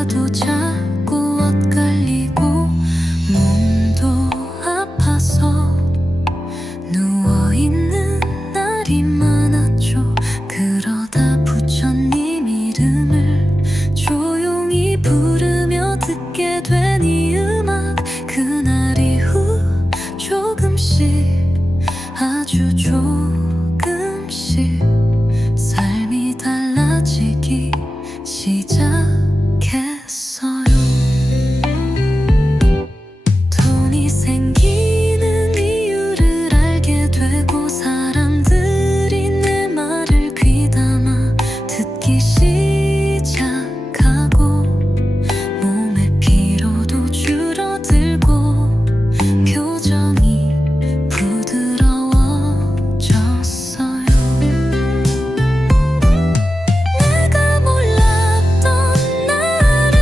봐도 자꾸 엇갈리고 몸도 아파서 누워있는 날이 많았죠. 그러다 부처님 이름을 조용히 부르며 듣게 된 이 음악. 그날 이후 조금씩 아주 조금씩 삶이 달라지기 시작했어요. 돈이 생기는 이유를 알게 되고 사람들이 내 말을 귀담아 듣기 시작하고 몸의 피로도 줄어들고 표정이 부드러워졌어요. 내가 몰랐던 나를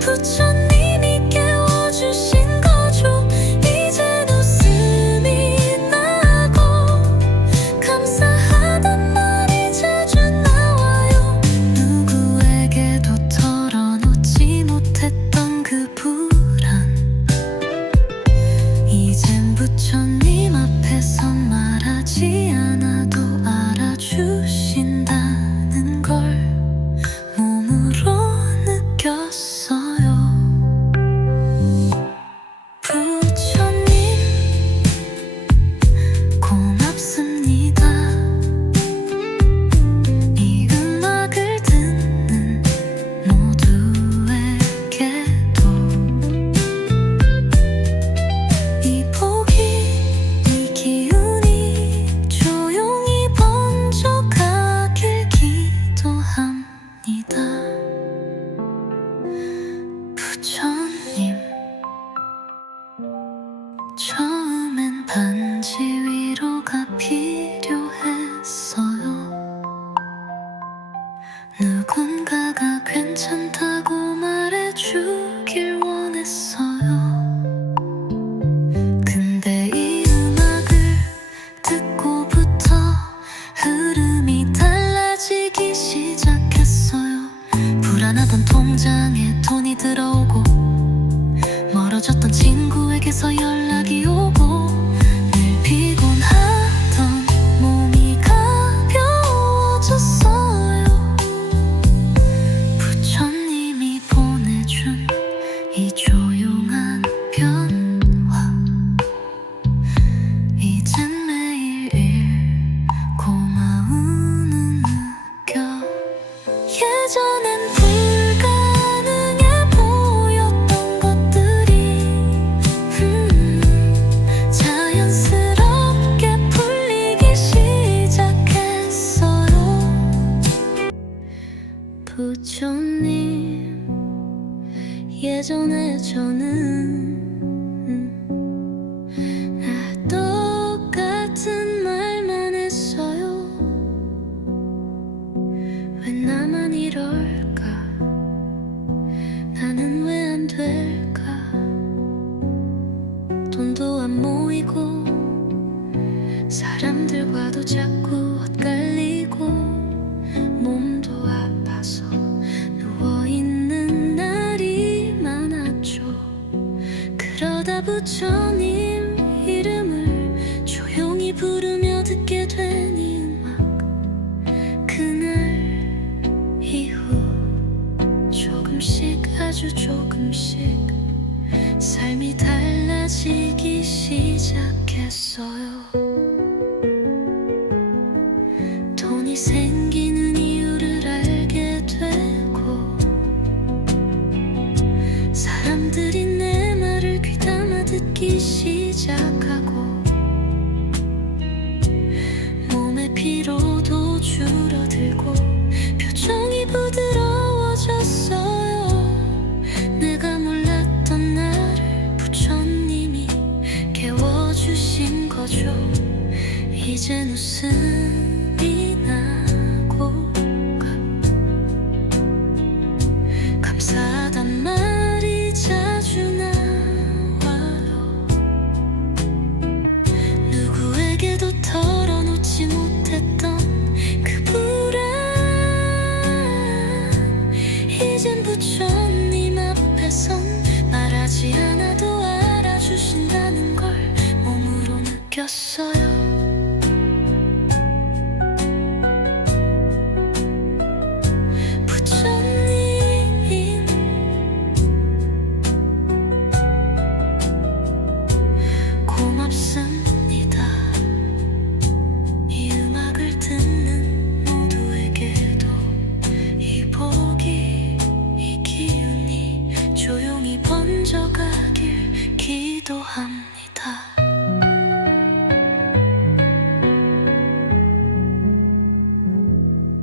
부처님이 깨워주신 거죠. 이젠 웃음이 나고 감사하단 말이 자주 나와요. 누구에게도 털어놓지 못했던 그 불안, 이젠 부처님 앞에서 말하지 않아도 알아주신다는 걸 몸으로 느꼈어요. 부처님 고맙습니다. 이 음악을 듣는 모두에게도 이 복이, 이 기운이 조용히 번져가길 기도합니다. 부처님, 처음엔 반지 위로가 필요했어요. 누군가가 괜찮다고 말해주길 원했어요. 근데 이 음악을 듣고부터 흐름이 달라지기 시작했어요. 불안하던 통장에 돈이 들어오고 멀어졌던 친구에게서 연락이 오고 늘 피곤하던 몸이 가벼워졌어요. 부처님이 보내준 이 조용한 변화, 이젠 매일일 고마움을 느껴. 예전엔 불가능해 보였던 것들이 자연스럽게 풀리기 시작했어요. 부처님, 예전에 저는 똑같은 말만 했어요. 왜 나만 이럴까? 나는 왜 안 될까? 돈도 안 모이고 사람들과도 자꾸 엇갈리고 몸도 아파서 누워있는 날이 많았죠. 그러다 부처님 이름을 조용히 부르며 듣게 된 이 음악. 그날 이후 조금씩 아주 조금씩 삶이 달라지기 시작했어요. 돈이 생기는 이유를 알게 되고 사람들이 내 말을 귀담아 듣기 시작하고 몸의 피로도 줄어들고 표정이 부드러워졌어요. 내가 몰랐던 나를 부처님이 깨워주신 거죠. 이젠 웃음이 나고 감사하단 말이 자주 나와요. 누구에게도 털어놓지 못했던 그 불안, 이젠 부처님 앞에선 말하지 않아도 알아주신다는 걸 몸으로 느꼈어요. 부처님 고맙습니다. 이 음악을 듣는 모두에게도 이 복이 이 기운이 조용히 번져가길 기도합니다.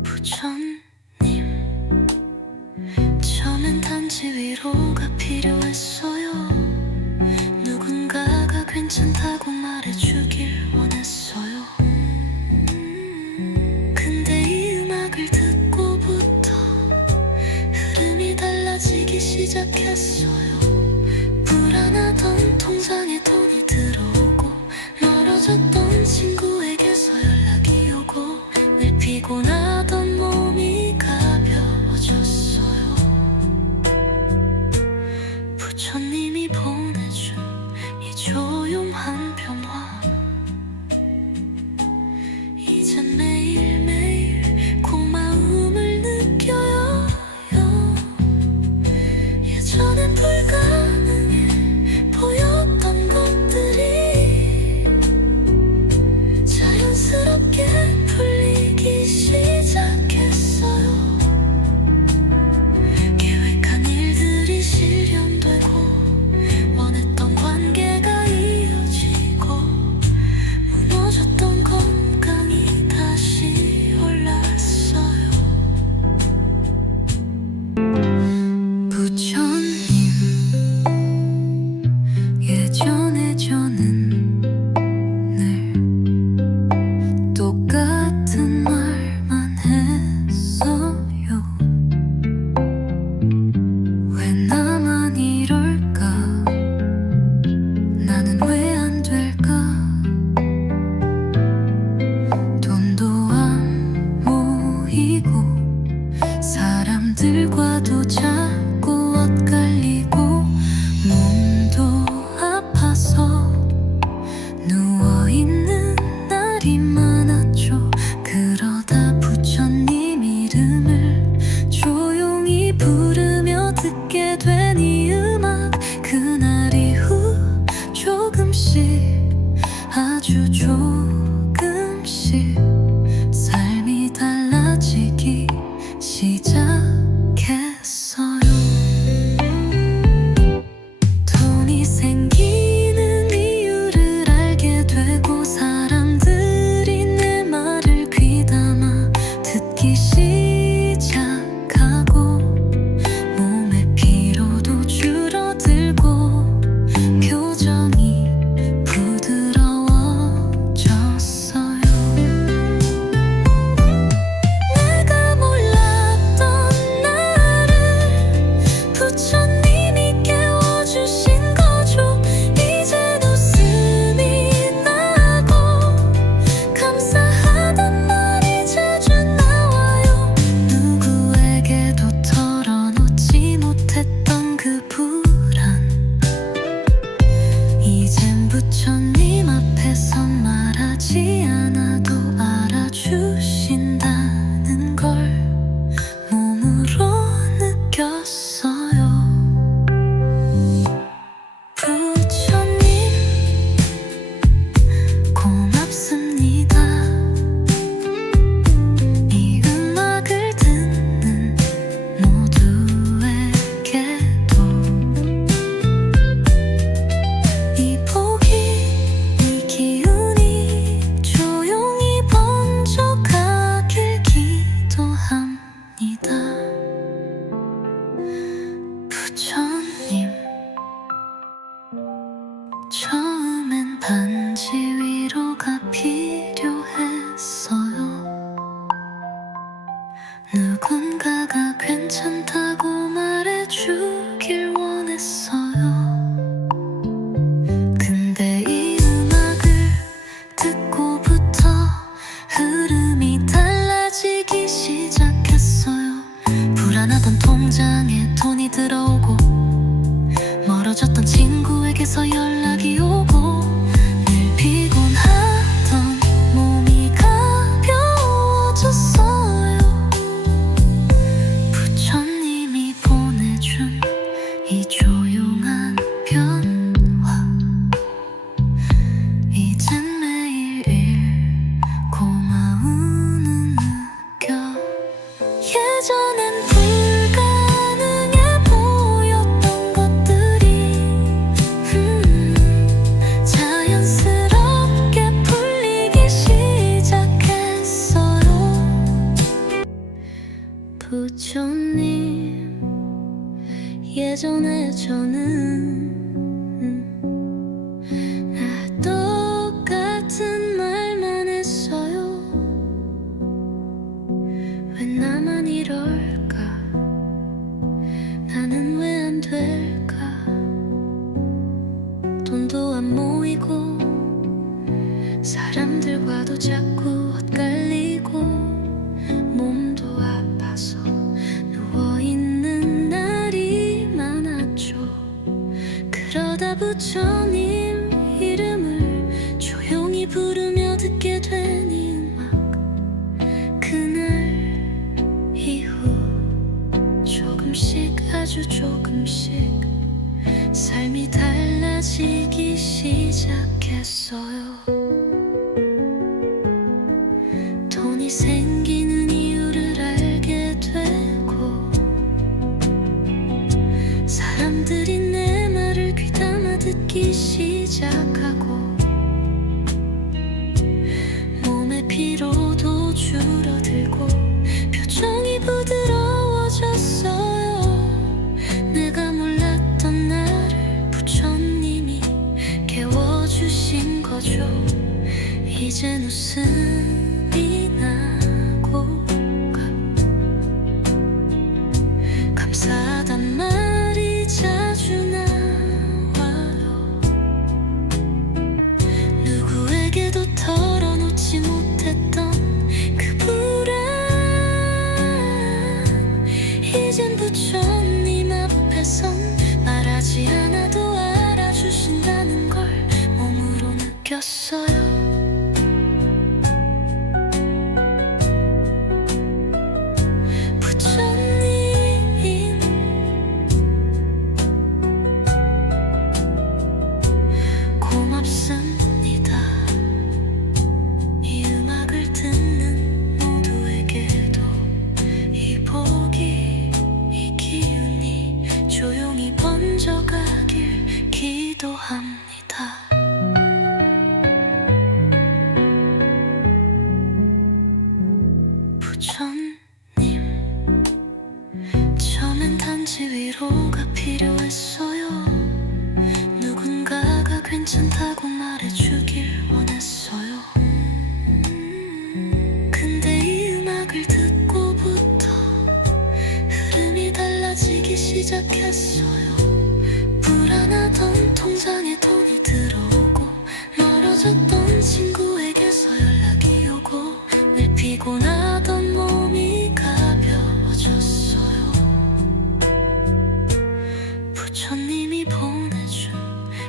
부처님, 저는 단지 위로가 필요했어요. 누군가가 괜찮다고 말해주길 원했어요. 근데 이 음악을 듣고부터 흐름이 달라지기 시작했어요. 불안하던 통장에 돈이 들어오고 멀어졌던 친구에게서 연락이 오고 늘 피곤하던 몸이 가벼워졌어요. 부처님이 보내준 이 조용한 변화, 이젠 매일매일 고마움을 느껴요. 예전엔 불가능해 보였던 것 돈이 들어오고 멀어졌던 친구에게서 연락이 오고 늘 피곤하던 몸이 가벼워졌어요. 부처님이 보내준 이 조용한 변화, 이젠 매일일 고마움을 느껴. 예전엔 불가능해 보였던 것들이 자연스럽게 풀리기 시작했어요. 부처님, 예전에 저는 똑같은 말만 했어요. 왜 나만 이럴까? 나는 왜 안 될까? 돈도 안 모이고 사람들과도 자꾸 엇갈리고 몸도 아파서 누워있는 날이 많았죠. 그러다 부처님 이름을 조용히 부르며 듣게 된 이 음악, 그날 이후 조금씩, 아주 조금씩 삶이 달라지기 시작했어요. 돈이 생기는 이유를 알게 되고 사람들이 내 말을 귀담아 듣기 시작하고 몸의 피로도 줄어들고 표정이 부드러워졌어요. 내가 몰랐던 나를 부처님이 깨워주신 거죠. 이젠 웃음이 나고 감사하단 말이 자주 나와요. 누구에게도 털어놓지 못했던 그 불안, 이젠 부처님 앞에선 말하지 않아도 알아주신다는 걸 몸으로 느꼈어요. 부처님, 고맙습니다. 이 음악을 듣는 모두에게도 이 복이, 이 기운이 조용히 번져가길 기도합니다. 부처님, 처음엔 단지 위로가 필요했어요. 누군가가 괜찮다고 말해주길 원했어요. 근데 이 음악을 듣고부터 흐름이 달라지기 시작했어요. 불안하던 통장에 돈이 들어오고 멀어졌던 친구에게서 연락이 오고 늘 피곤하던 몸이 가벼워졌어요. 부처님이 보내준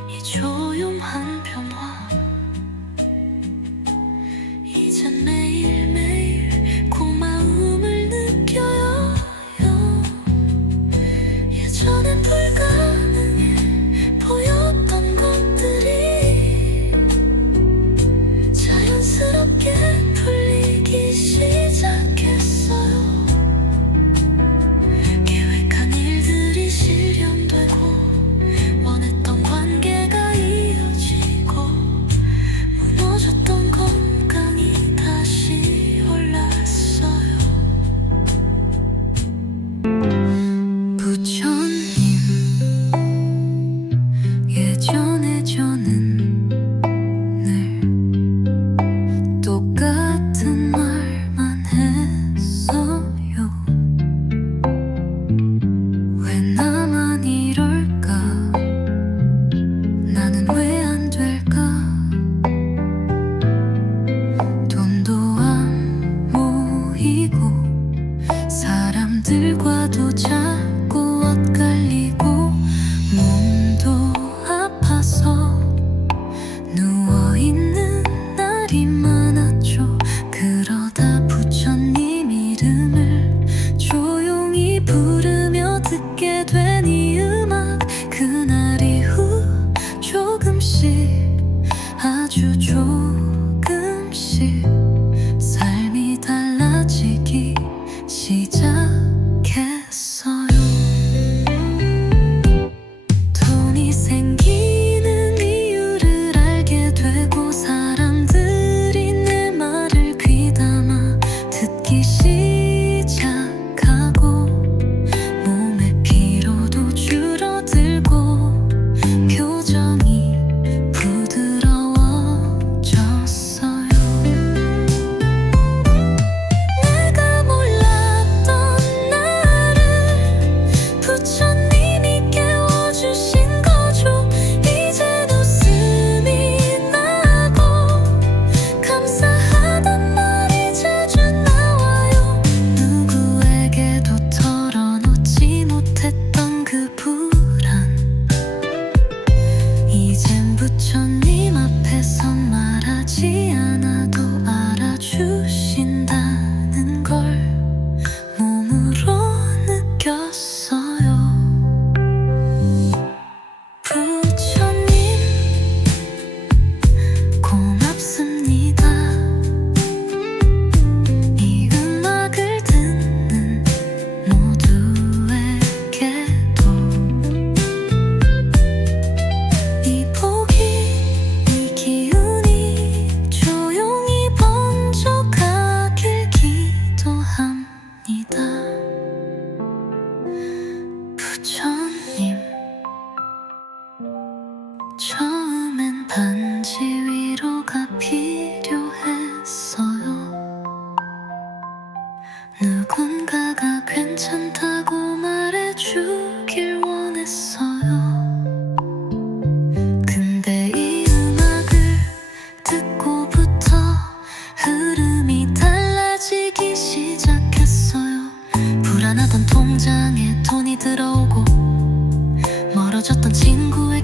이 조용한 변화, 이젠 매일매일 고마움을 느껴요. 예전엔 불가능해 보였던 것들이 자연스럽게 풀리기 시작.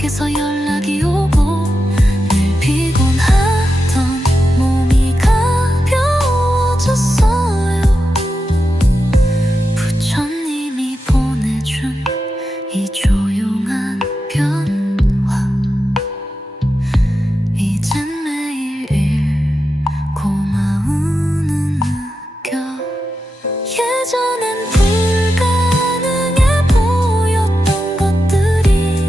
밖에서 연락이 오고 늘 피곤하던 몸이 가벼워졌어요. 부처님이 보내준 이 조용한 변화, 이젠 매일 고마움을 느껴. 예전엔 불가능해 보였던 것들이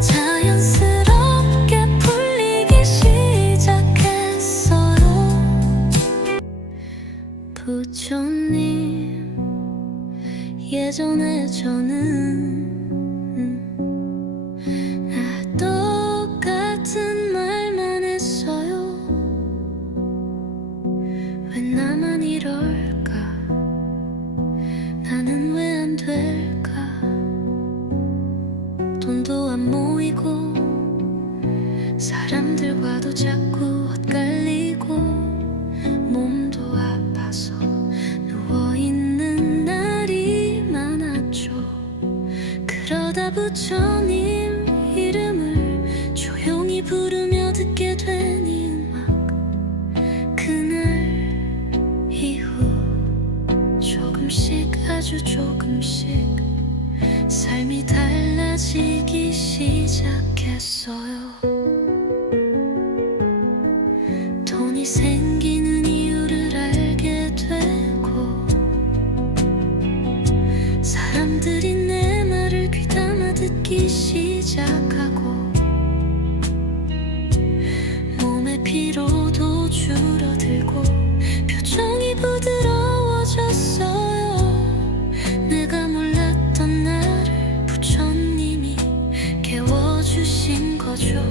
자연스럽게 풀리기 시작했어요. 부처님, 예전에 저는 똑같은 말만 했어요. 왜 나만 이럴까? 나는 왜 안 될까? 돈도 안 모이고 사람들과도 자꾸 엇갈리고 몸도 아파서 누워있는 날이 많았죠. 그러다 부처님 이름을 조용히 부르며 듣게 된 이 음악, 그날 이후 조금씩, 아주 조금씩 삶이 달라지기 시작했어요. 돈이 생기는 이유를 알게 되고 사람들이 내 말을 귀담아 듣기 시작하고 몸의 피로도 줄어들고 표정이 부드러워졌어요. 내가 몰랐던 나를 부처님이 깨워주신 거죠.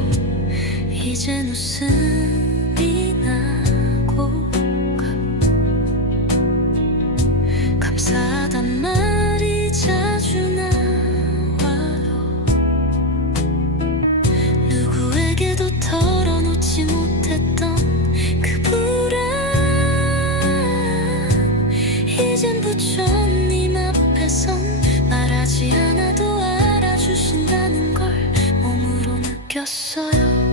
이젠 웃음이 나고 감사하단 말이 자주 나와요. 누구에게도 털어놓지 못했던 그 불안, 이젠 부처님 앞에선 말하지 않아도 알아주신다는 걸 몸으로 느꼈어요.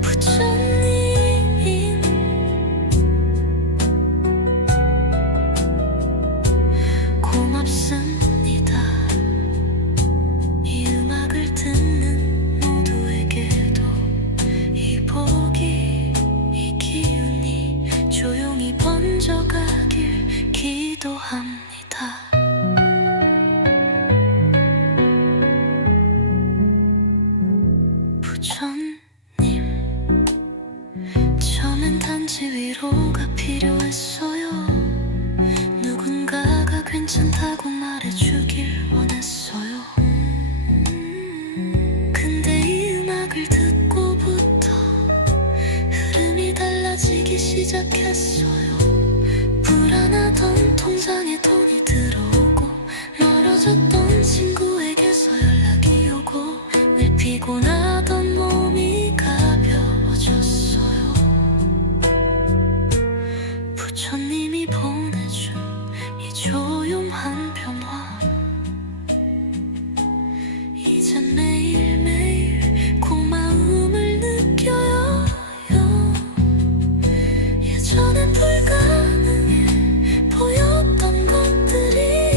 부처님, 고맙습니다. 이 음악을 듣는 모두에게도 이 복이, 이 기운이 조용히 번져가길 기도합니다. 부처님, 처음엔 단지 위로가 필요했어요. 누군가가 괜찮다고 말해주길 원했어요. 근데 이 음악을 듣고부터 흐름이 달라지기 시작했어요. 불안하던 통장에 돈이 들어오고 멀어졌던 친구에게서 연락이 오고 늘 피곤하던 몸이 가벼워졌어요. 부처님이 보내준 이 조용한 변화, 이젠 매일매일 고마움을 느껴요. 예전엔 불가능해 보였던 것들이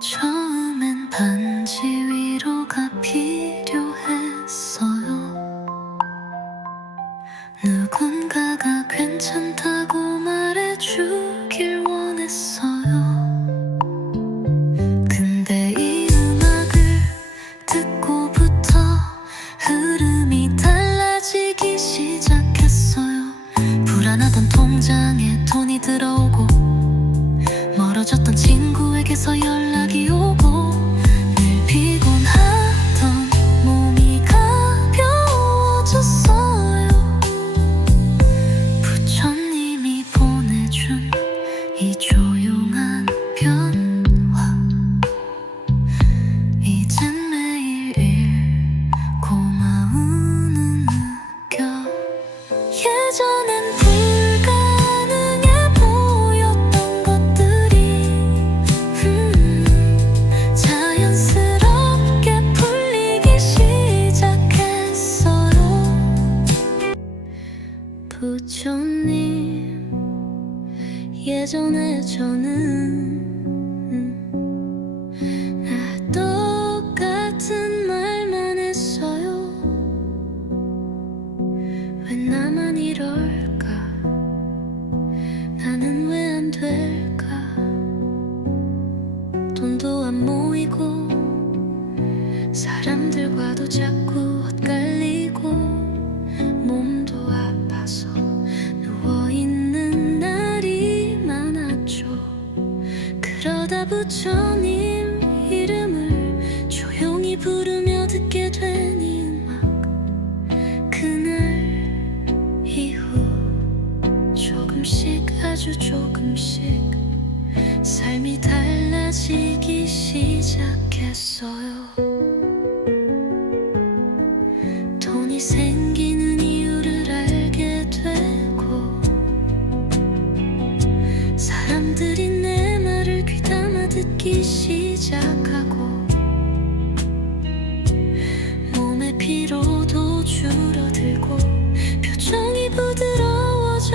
처음엔 반지 위로가 필요했어요. 누군가가 괜찮다고 말해주길 원했어요. 근데 이 음악을 듣고부터 흐름이 달라지기 시작했어요. 불안하던 통장에 돈이 들어오고 멀어졌던 친구에게서 연락이 오고 늘 피곤하던 몸이 가벼워졌어요. 부처님이 보내준 이 조용한 변화, 이젠 매일 고마움을 느껴. 예전엔 불가능해 보였던 것들이 자연스럽게 풀리기 시작했어요. 부처님, 예전에 저는 똑같은 말만 했어요. 왜 나만 이럴까? 나는 왜 안 될까? 돈도 안 모이고 사람들과도 자꾸 엇갈리고 몸도 아파서 누워있는 날이 많았죠. 그러다 부처님 이름을 조용히 부르며 듣게 된 이 음악, 그날 이후 조금씩 아주 조금씩 삶이 달라지기 시작했어요. 돈이 생기는 이유를 알게 되고 사람들이 내 말을 귀담아 듣기 시작하고 몸의 피로도 줄어들고 표정이 부드러워졌어요.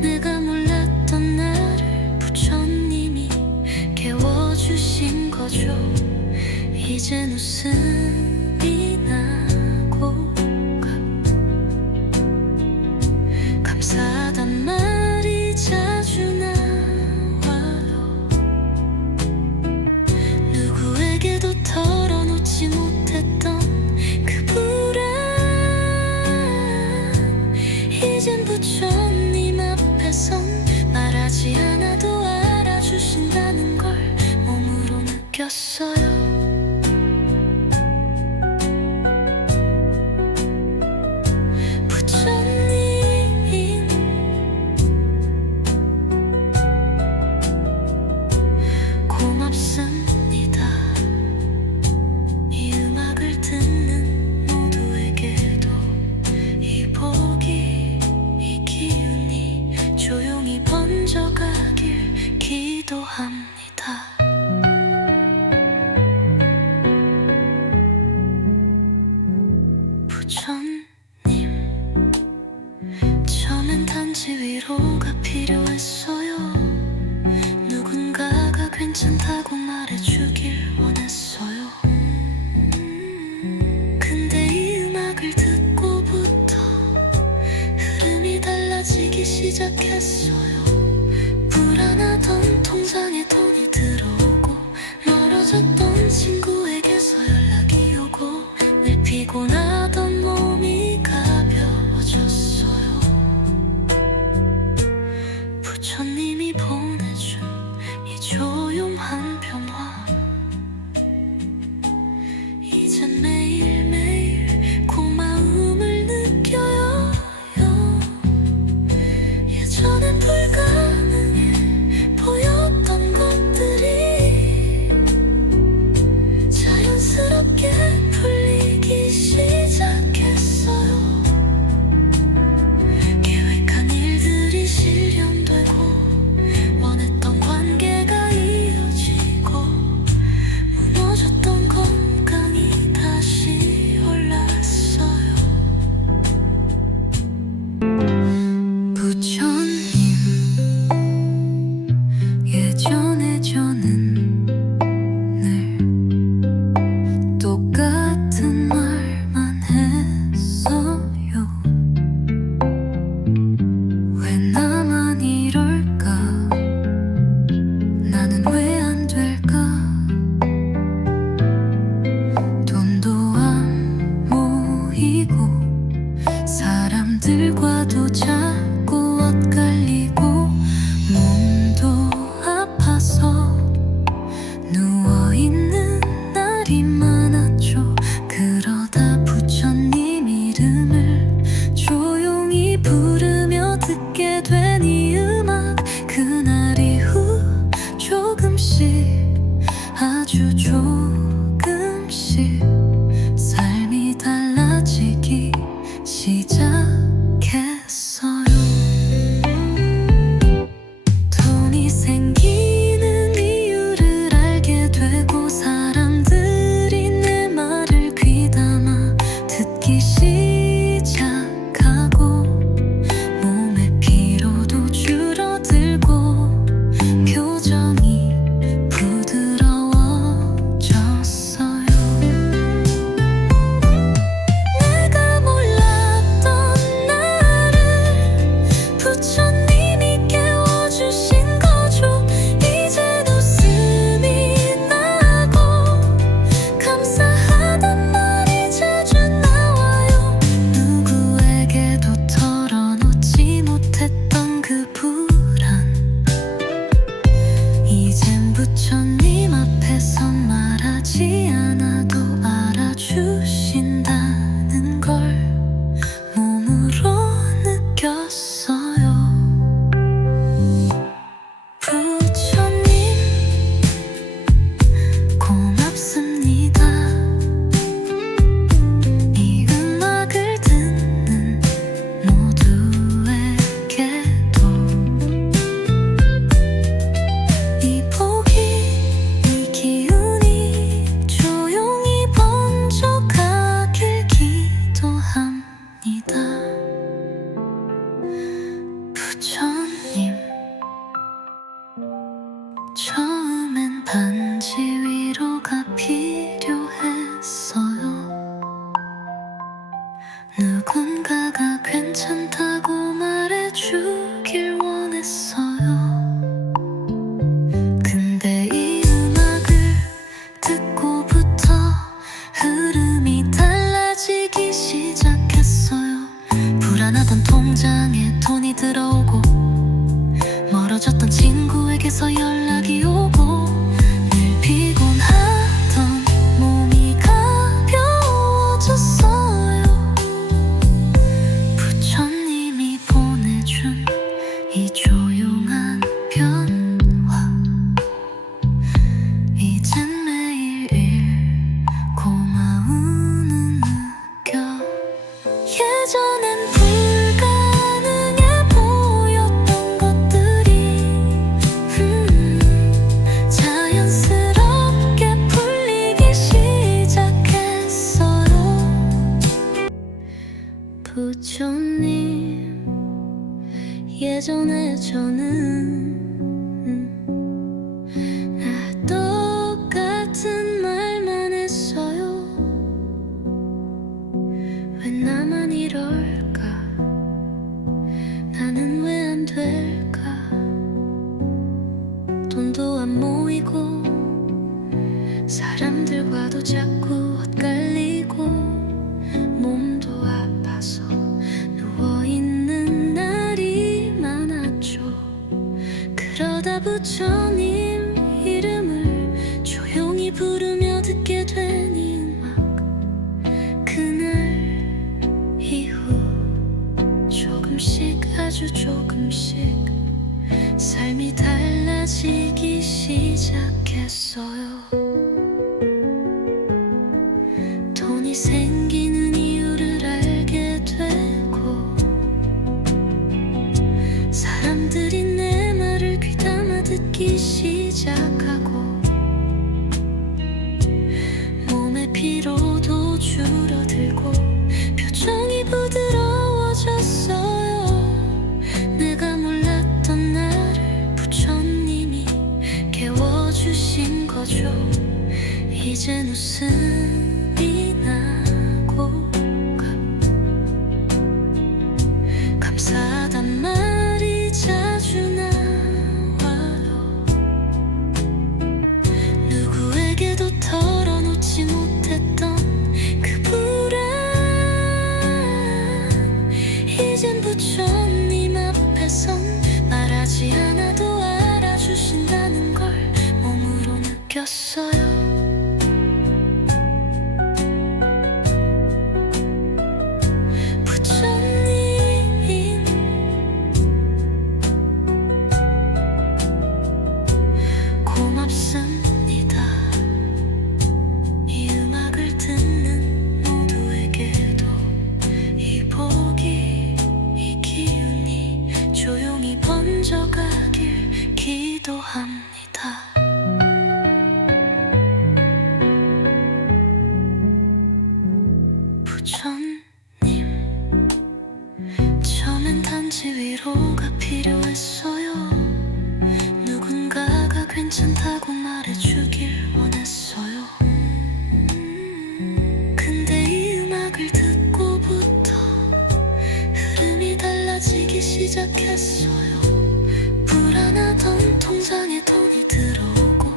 내가 몰랐던 나를 부처님이 깨워주신 거죠. 이젠 웃음이 나고 감사하단 말이 자주 나와요. 누구에게도 털어놓지 못했던 그 불안, 이젠 부처님 앞에선 말하지 않아도 알아주신다는 걸 몸으로 느꼈어요. 부처님, 고맙습니다. 이 음악을 듣는 모두에게도 이 복이, 이 기운이 조용히 번져가길 기도합니다. 부처님, 처음엔 단지 위로가 필요했어요. 누군가가 괜찮다고 말해주길 원했어요. 근데 이 음악을 듣고부터 흐름이 달라지기 시작했어요. 불안하던 통장에 돈 생기는 이유를 알게 되고 사람들이 내 말을 귀담아 듣기 시작하고 몸의 피로도 줄어들고 표정이 부드러워졌어요. 내가 몰랐던 나를 부처님이 깨워주신 거죠. 이젠 웃음이 나고 감사하단 말이 자주 나와요. 누구에게도 털어놓지 못했던 그 불안, 이젠 부처님 앞에서 말하지 않아도 알아주신다는 걸 몸으로 느꼈어요. 부처님 고맙습니다. 이 음악을 듣는 모두에게도 이 복이, 이 기운이 조용히 번져가길 기도합니다. 부처님, 처음엔 반지 위로가 필요했어요. 누군가가 괜찮다고 말해주길 원했어요. 근데 이 음악을 듣고부터 흐름이 달라지기 시작했어요. 불안하던 통장에 돈이 들어오고 멀어졌던 친구에게서 연락이 오고 늘 피곤하던 몸이 가벼워졌어요. 부처님이 보내준 이 조용한 변화, 이젠 매일 고마움을 느껴. 예전엔 불가능해 보였던 것들이 자연스럽게 풀리기 시작했어요. 부처님, 예전에 저는 똑같은 말만 했어요. 왜 나만 이럴까? 나는 왜 안 될까? 돈도 안 모이고 사람들과도 자꾸 엇갈리고 몸도 아파서 누워있는 날이 많았죠. 그러다 부처님 이름을 조용히 부르며 듣게 된 이 음악, 그날 이후 조금씩, 아주 조금씩 삶이 달라지기 시작했어요. 돈이 생기는 이유를 알게 되고 사람들이 내 말을 귀담아 듣기 시작하고 몸의 피로도 줄어들고 표정이 부드러워졌어요. 내가 몰랐던 나를 부처님이 깨워주신 거죠. 이젠 웃음이 나고 감사하단 말이 자주 나와요. 누구에게도 털어놓지 못했던 그 불안, 이젠 부처님 앞에선 말하지 않아도 알아주신다는 걸 몸으로 느꼈어요. 필요합니다. 부처님, 처음엔 단지 위로가 필요했어요. 누군가가 괜찮다고 말해주길 원했어요. 근데 이 음악을 듣고부터 흐름이 달라지기 시작했어요. 불안하던 통장에 돈이 들어오고,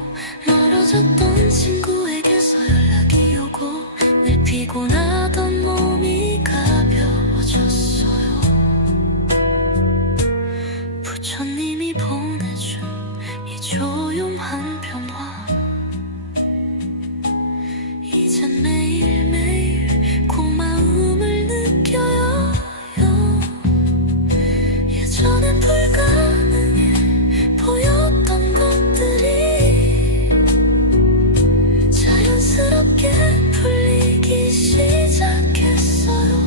멀어졌던 친구에게서 연락이 오고, 늘 피곤하던 몸이 가벼워졌어요. 부처님이 보내준 이 조용한 변화, 이젠 매일매일 고마움을 느껴요. 예전엔 불가능해 보였던 것들이 자연스럽게 풀리기 시작했어요.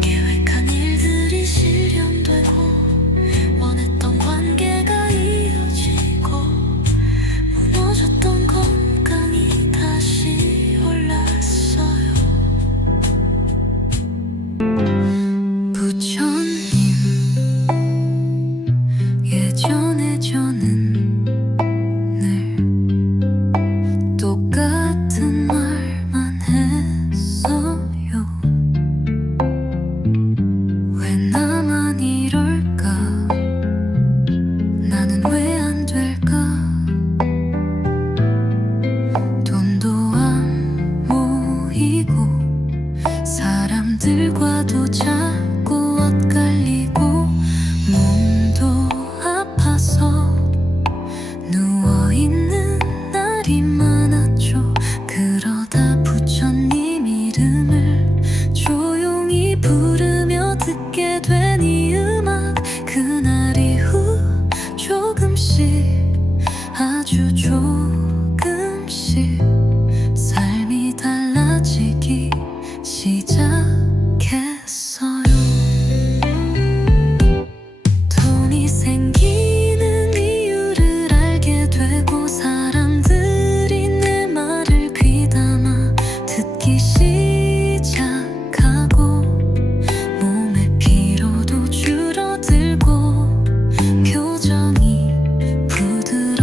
계획한 일들이 실현되고, 원했던 관계가 이어지고, 무너졌던 건강이 다시 올랐어요. 부처님, 예전에 저는 늘 똑같은 말만 했어요. 왜 나만 이럴까? 나는 왜 안 될까? 돈도 안 모이고, 사람들과도 자꾸 엇갈리고, 몸도 아파서 누워있는 날이 많았죠. 그러다 부처님 이름을 조용히 부르며 듣게 된 이 음악, 그날 이후 조금씩, 아주 조금씩 삶이 달라지기 시작했어요. 돈이 생기는 이유를 알게 되고, 사람들이 내 말을 귀담아 듣기 시작하고, 몸의 피로도 줄어들고, 표정이 부드러워졌어요.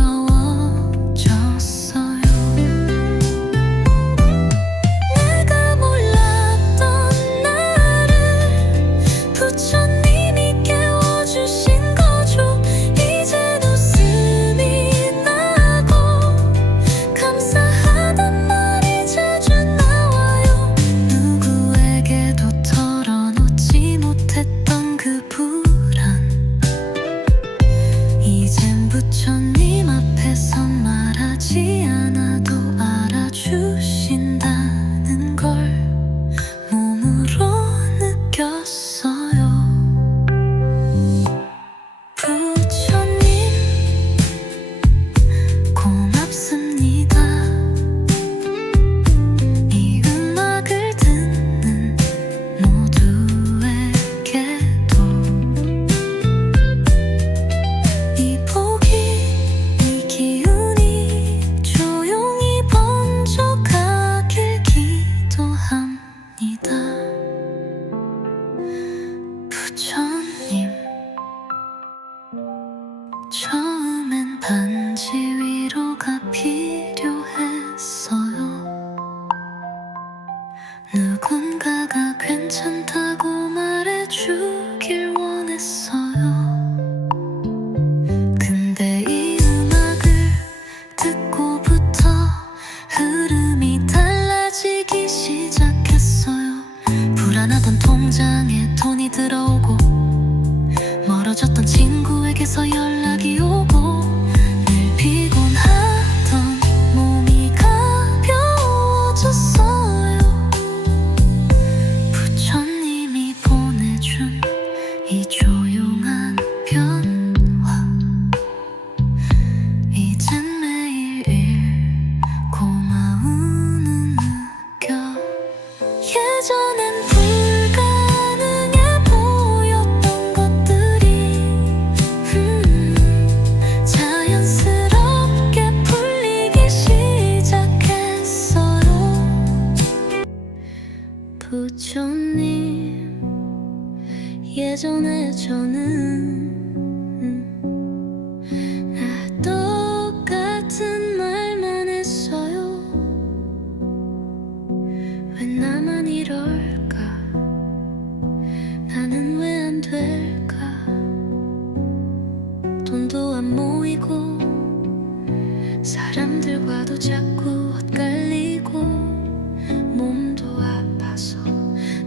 내가 몰랐던 나를 부처님이 깨워주신 거죠. 이젠 웃음이 나고, 감사하단 말이 자주 나와요. 누구에게도 털어놓지 못했던 그 불안, 이젠 부처님 앞에서 말하지 않아도 알아주신다는 걸 몸으로 느꼈어요. 부처님, 고맙습니다. 이 음악을 듣는 모두에게도 이 복이, 이 기운이 조용히 번져가길 기도합니다. 부처님, 처음엔 단지 위로가 필요했어요. 누군가가 괜찮다고 말해주길 원했어요. 근데 이 음악을 듣고부터 흐름이 달라지기 시작했어요. 불안하던 통장에 돈이 들어오고, 멀어졌던 친구에게서 연락이 오고, 돈도 안 모이고 사람들과도 자꾸 엇갈리고 몸도 아파서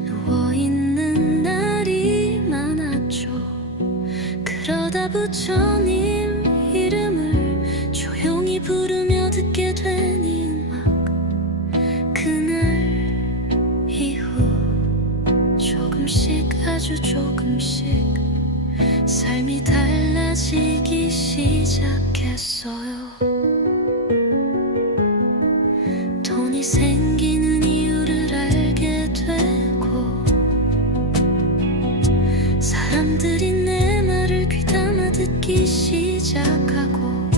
누워있는 날이 많았죠. 그러다 부처님 이름을 조용히 부르며 듣게 된 이 음악. 그날 이후 조금씩 아주 조금씩 삶이 달라지기 시작했어요. 돈이 생기는 이유를 알게 되고 사람들이 내 말을 귀담아 듣기 시작하고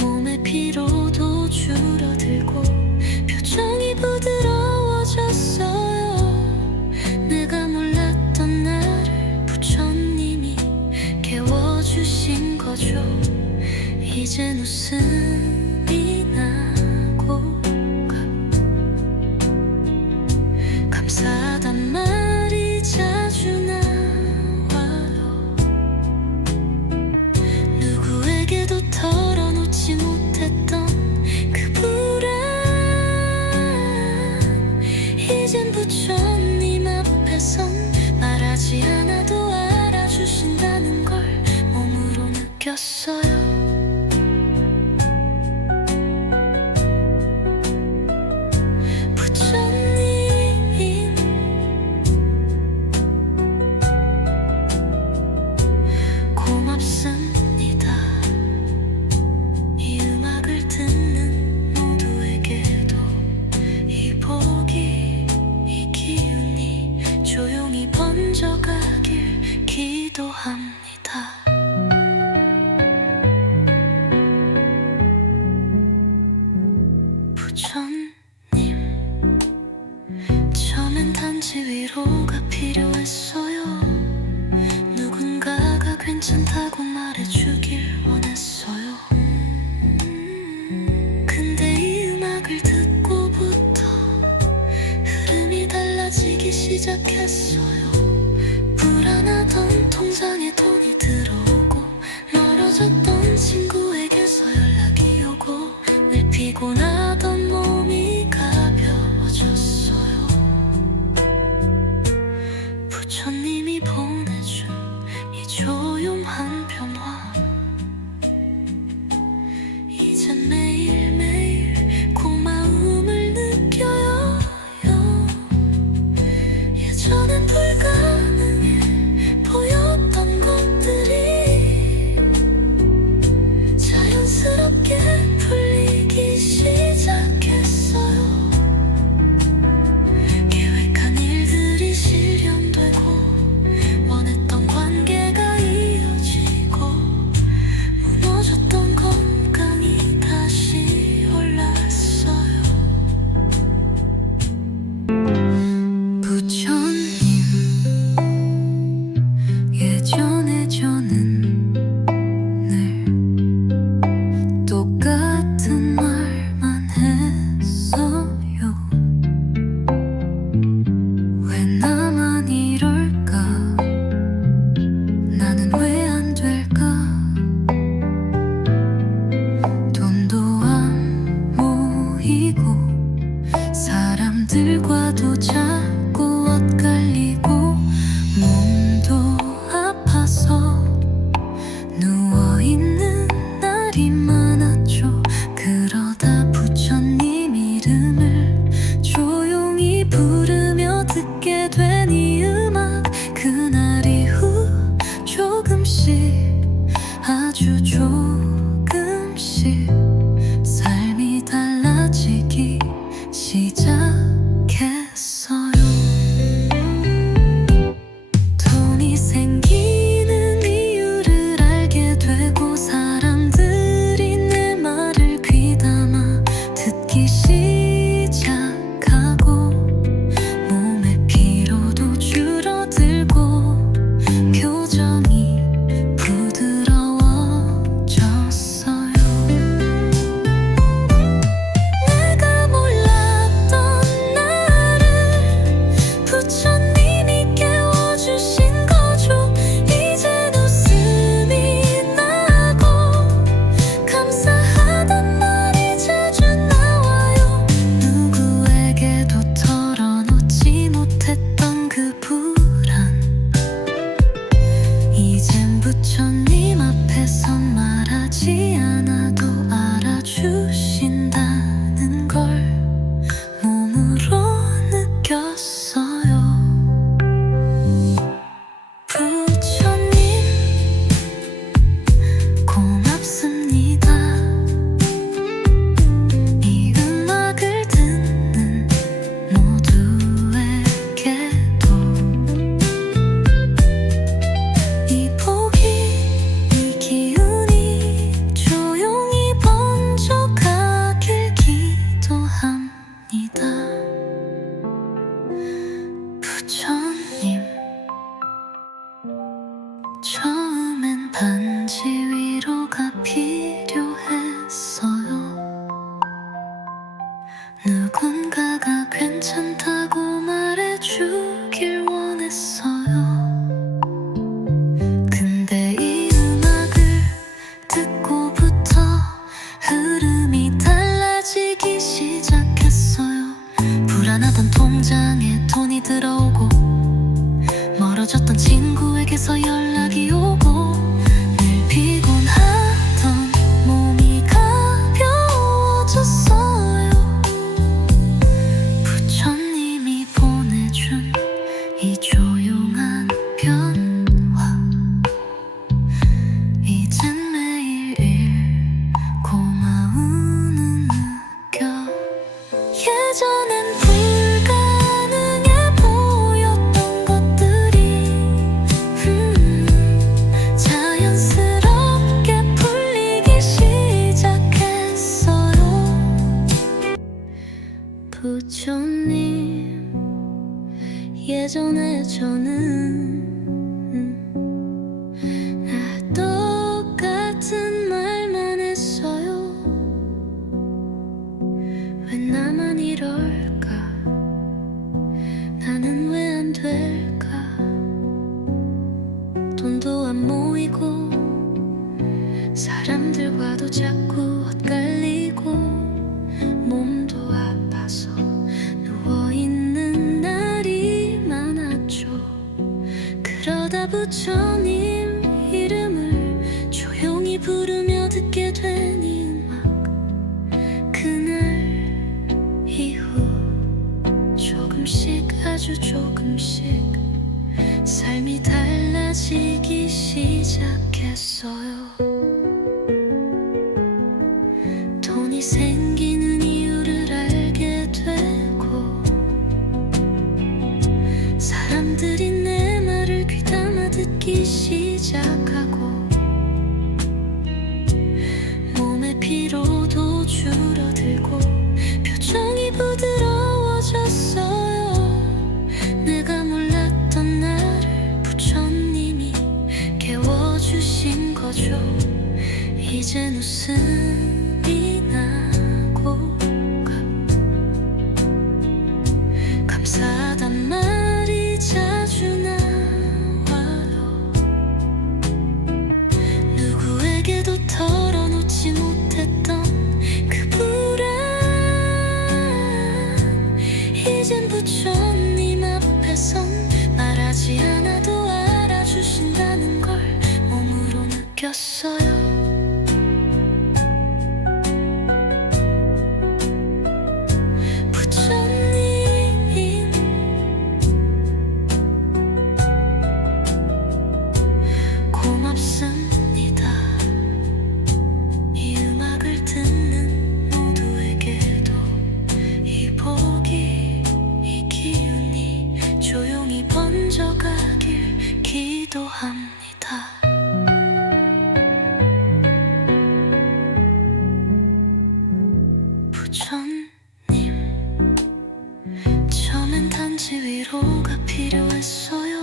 몸의 피로도 줄어들고 표정이 부드러워졌어요. 내가 몰랐던 나를 부처님이 깨워주신 거죠. 이젠 웃음이 나고 감사하단 말이 자주 나와요. 누구에게도 털어놓지 못했던 그 불안, 이젠 부처님 앞에선 말하지 않아도 알아주신다는 걸 몸으로 느꼈어요. 부처님 고맙습니다. 이 음악을 듣는 모두에게도 이 복이, 이 기운이 조용히 번져가길 기도합니다. 부처님, 처음엔 단지 위로가 필요했어요. 누군가가 괜찮다고 말해주길 원했어요. 근데 이 음악을 듣고부터 흐름이 달라지기 시작했어요. 불안하던 통장에 돈이 들어오고 멀어졌던 친구에게서 연락이 오고 늘 피곤하던 몸이 가벼워졌어요. 부처님이 보내준 이 조용한 변화, 이젠 매일매일 고마움을 느껴요. 예전엔 불가능해 보였던 것들이 자연스럽게 풀리기 시작했어요. 계획한 일들이 실현되고 원했던 관계가 이어지고 무너졌던 건강이 다시 올라왔어요. 부처님, 예전에 저는 늘 똑같은 말만 했어요. 왜 나만 이럴까? 나는 왜 안 될까? 돈도 안 모이고 사람들과도 자꾸 엇갈리고 몸도 아파서 누워있는 날이 많았죠. 그러다 부처님 이름을 조용히 부르며 듣게 된 이 음악. 그날 이후 조금씩 아주 조금씩 삶이 달라지기 시작했어요. 돈이 생기는 이유를 알게 되고 사람들이 내 말을 귀담아 듣기 시작하고 몸의 피로도 줄어들고 표정이 부드러워져요. 사람들과도 자꾸 엇갈리고 몸도 아파서 누워있는 날이 많았죠. 그러다 부처님 이름을 조용히 부르며 듣게 된 이 음악. 그날 이후 조금씩 아주 조금씩 삶이 달라지기 시작했어요. 돈이 생기는 이유를 알게 되고 사람들이 내 말을 귀담아 듣기 시작하고 몸의 피로도 줄어들고 표정이 부드러워졌어요. 내가 몰랐던 나를 부처님이 깨워주신 거죠. 이젠 웃음이 나고 감사하단 말이 자주 나와요. 누구에게도 털어놓지 못했던 그 불안, 이젠 부처님 앞에선 말하지 않아도 알아주신다는 걸 몸으로 느꼈어요. 고맙습니다. 이 음악을 듣는 모두에게도 이 복이, 이 기운이 조용히 번져가길 기도합니다. 부처님, 처음엔 단지 위로가 필요했어요.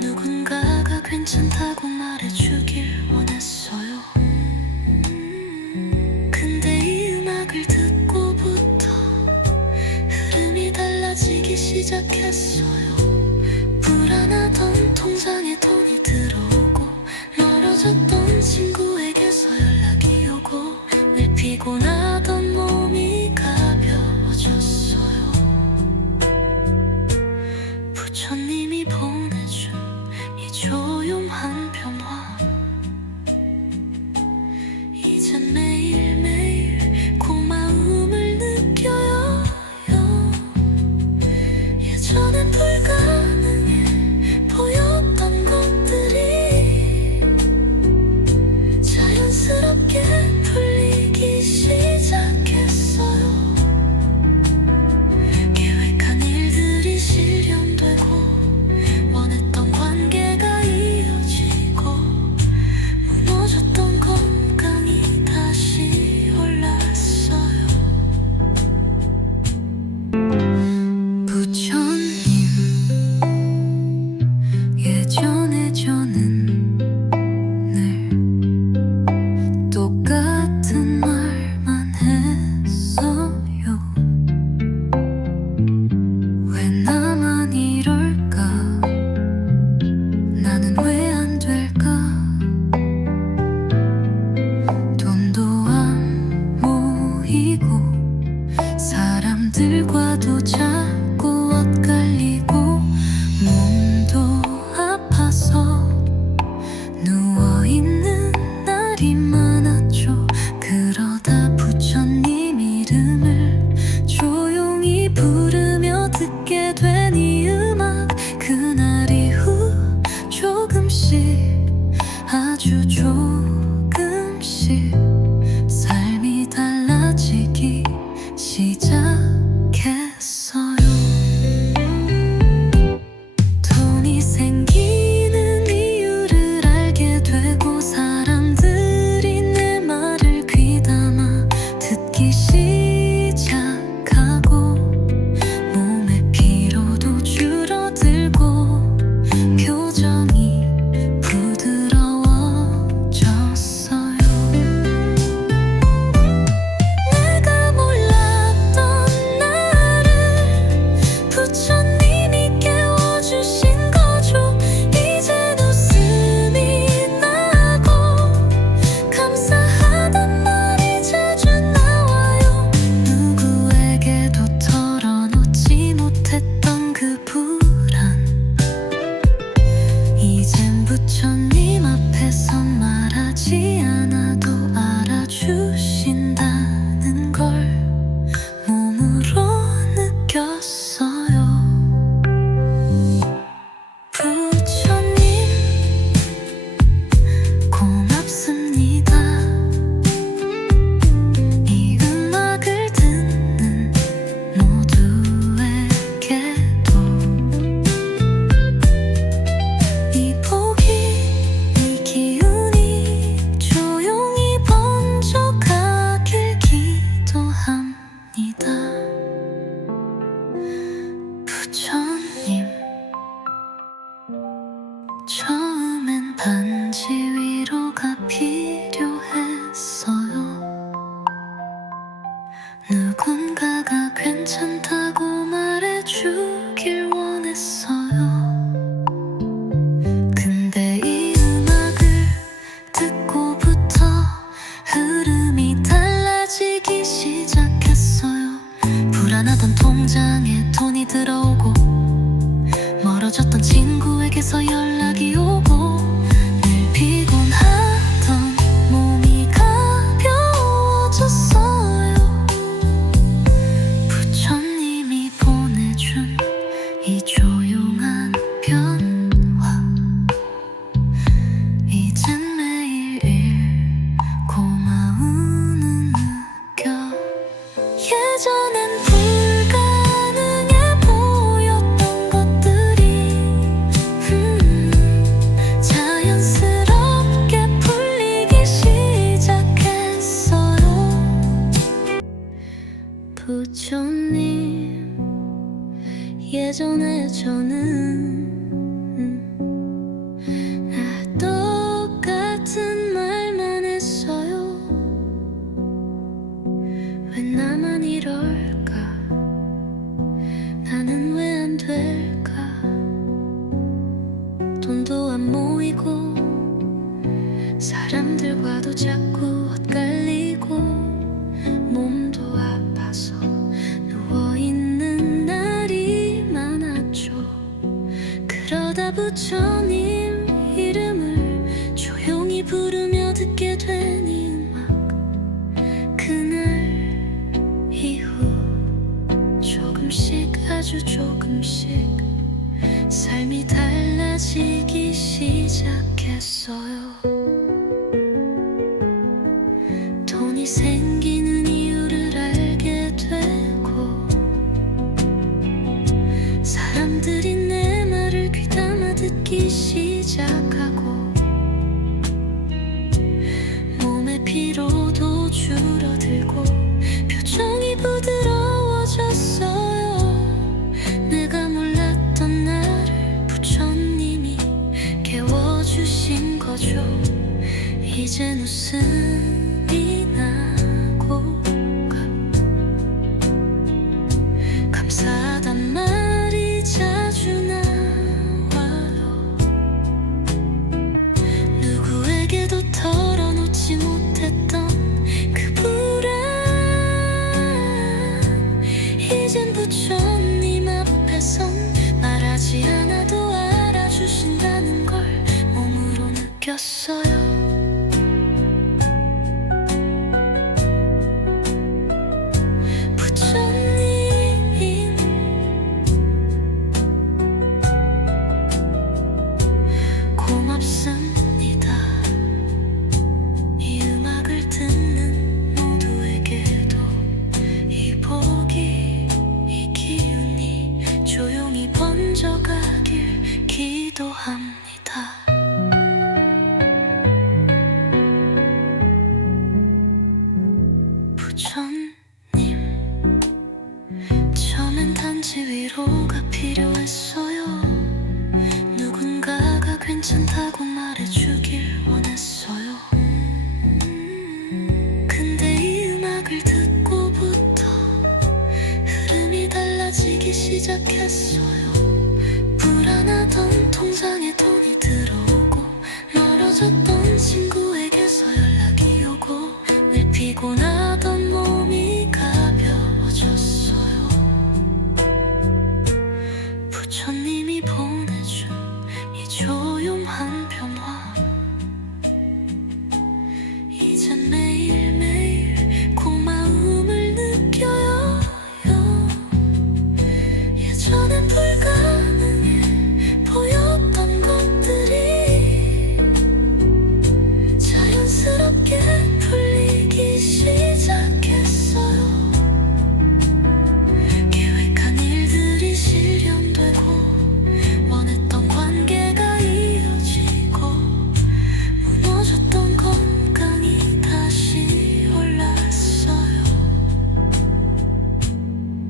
누군가가 괜찮다고 말해주길 원했어요. 근데 이 음악을 듣고부터 흐름이 달라지기 시작했어요. 불안하던 통장에 돈이 들어오고 멀어졌던 친구에게서 연락이 오고 늘 피곤하던 몸이 가벼워졌어요. 부처님이 보내준 이 조용한 변화, 이젠 매일매일 고마움을 느껴요. 예전엔 불가능해 보였던 것들이 자연스럽게 풀리기 시작했어요. 계획한 일들이 실현되고 원했던 관계가 이어지고 무너졌던 건강이 다시 올랐어요. 부처님, 예전에 저는 늘 똑같은 말만 했어요. 왜 나만 이럴까? 나는 왜 안 될까? 돈도 안 모이고 사람들과도 자꾸 엇갈리고 몸도 아파서 누워있는 날이 많았죠. 그러다 부처님 이름을 조용히 부르며 듣게 된 이 음악. 그날 이후 조금씩 아주 조금씩 삶이 달라지기 시작했어요. 돈이 생기는 이유를 알게 되고 사람들이 내 말을 귀담아 듣기 시작하고 몸의 피로도 줄어들고 표정이 부드러워졌어요. 앞에서 말하지 않아도 알아주신다는 걸 몸으로 느꼈어요. 부처님 고맙습니다. 이 음악을 듣는 모두에게도 이 복이 이 기운이 조용히 번져가길 기도합니다. 부처님 처음엔 반지 위로가 필요했어요. 누군가가 괜찮다고 말해주길 원했어요. 근데 이 음악을 듣고부터 흐름이 달라지기 시작했어요. 불안하던 통장에 돈이 들어오고 멀어졌던 친구에게서 연락이 오고 늘 피곤하던 몸이 가벼워졌어요. 부처님이 보내준 이 조용한 변화 이젠 매일일 고마움을 느껴. 예전엔 불가능해 보였던 것들이 자연스럽게 풀리기 시작했어요. 부처님 예전에 저는 똑같은 말만 했어요. 왜 나만 이럴까? 나는 왜 안 될까? 돈도 안 모이고 사람들과도 자꾸 엇갈리고 몸도 아파서 누워있는 날이 많았죠. 그러다 부처님 이름을 조용히 부르며 듣게 된 이 음악. 그날 이후 조금씩 아주 조금씩 삶이 달라지기 시작했어요. 돈이 생기는 이유를 알게 되고 사람들이 내 말을 귀담아 듣기 시작하고 몸의 피로도 줄어들고 표정이 부드러워졌어요. 내가 몰랐던 나를 부처님이 깨워주신 거죠. 이젠 웃음이 나고 감사하단 말이 자주 나와요. 누구에게도 털어놓지 못했던 그 불안 이젠 부처님 앞에선 말하지 않아도 알아주신다는 걸 몸으로 느꼈어요.